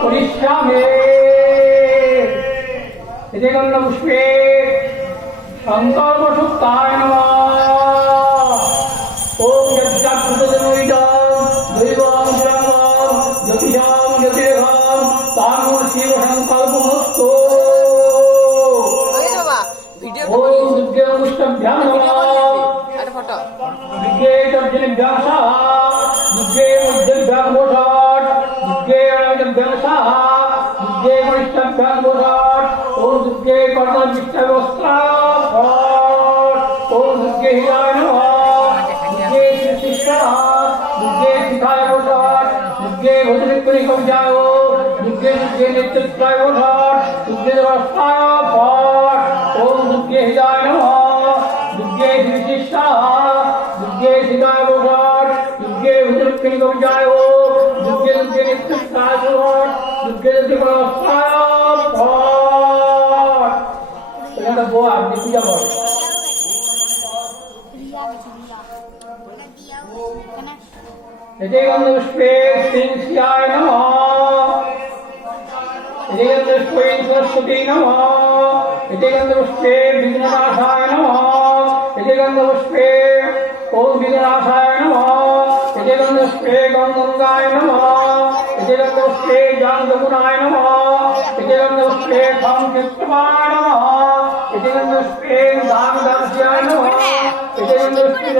করিষ্যামে এতে গন্ধ পুষ্পে সংকল্প সুক্তায় ওম যজ্ঞাকৃতজনৈদম দৈবম শিরঙ্গম জ্যোতিষম জ্যোতির্ঘম তাঙ্গ শিব সংকল্পমস্তু। ওম দুর্গে মুষ্টভ্যাং ভিডিও নমঃ। একটা ফটো কনিষ্ঠভ্যাং বোষট ওম দুর্গে কর্ণবিষ্ণবস্ত্রায় ফট ওম দুর্গে হিরায় নমঃ দুর্গে শ্রীশিষ্টাः দুর্গে শিখায় বোষট দুর্গে ভদ্রিকুনি কবিজায় দুর্গে দুর্গে নিত্যত্রায় বোষট দুর্গে দেবস্থায় ফট ওম দুর্গে হিরায় নমঃ দুর্গে শ্রীশিষ্টাः দুর্গে শিখায় বোষট দুর্গে ভদ্রিকুনি কবিজায় দুর্গে দুর্গে নিত্যত্রায় এটা আপনি পূজা করেন গন্ধপুষ্পে সিংস্যায় নমঃ। সরস্বতী নমঃ। এতে বিঘ্ননাশায় নমঃ। এতে ওম বিঘ্ননাশায় নমঃ। এতে গঙ্গায় নমঃ। এতে গন্ধপুষ্পে জাঙ্গগুণায় নমঃ। গন্ধপুষ্পে সংক্ষিপ্তমায় নমঃ। విజయందుష్పే రామదాస్యాను విజయందుష్పి